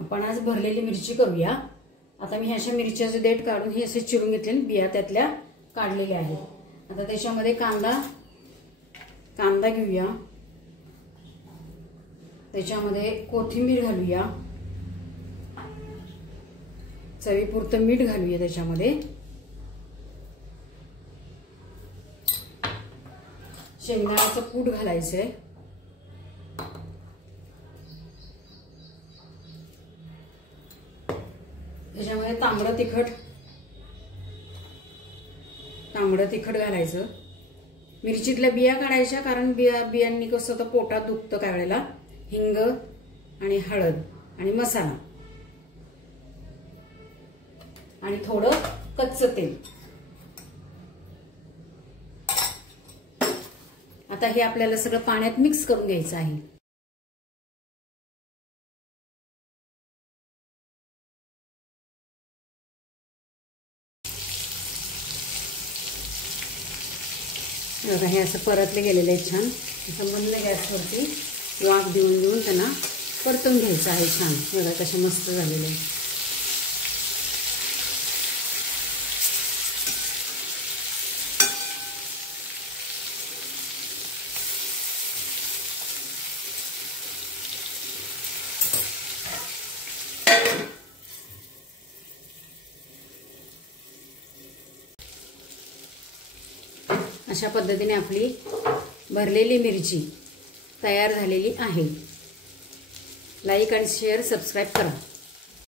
आपण आज भरलेली मिरची करूया। आता मी ह्याच्या मिरच्याचे देठ काढून हे असे चिरून घेतले, बिया त्यातल्या काढलेल्या आहेत। आता त्याच्यामध्ये कांदा घेऊया, त्याच्यामध्ये कोथिंबीर घालूया, चवीपुरतं मीठ घालूया, त्याच्यामध्ये शेंगदाण्याचं कूट घालायचंय, त्याच्यामध्ये तांबडं तिखट घालायचं। मिरचीतल्या बिया काढायच्या, कारण बियांनी कसं तर पोटात दुखतं काय वेळेला। हिंग आणि हळद आणि मसाला आणि थोडं कच्चं तेल। आता हे आपल्याला सगळं पाण्यात मिक्स करून घ्यायचं आहे। बघा हे असं परतले गेलेले आहे छान। असं मंद गॅसवरती वाफ देऊन त्यांना परतून घ्यायचं आहे छान। बघा कसे मस्त झालेले आहे। अशा पद्धतीने आपली भरलेली मिरची तयार झालेली आहे। लाईक आणि शेअर सबस्क्राइब करा।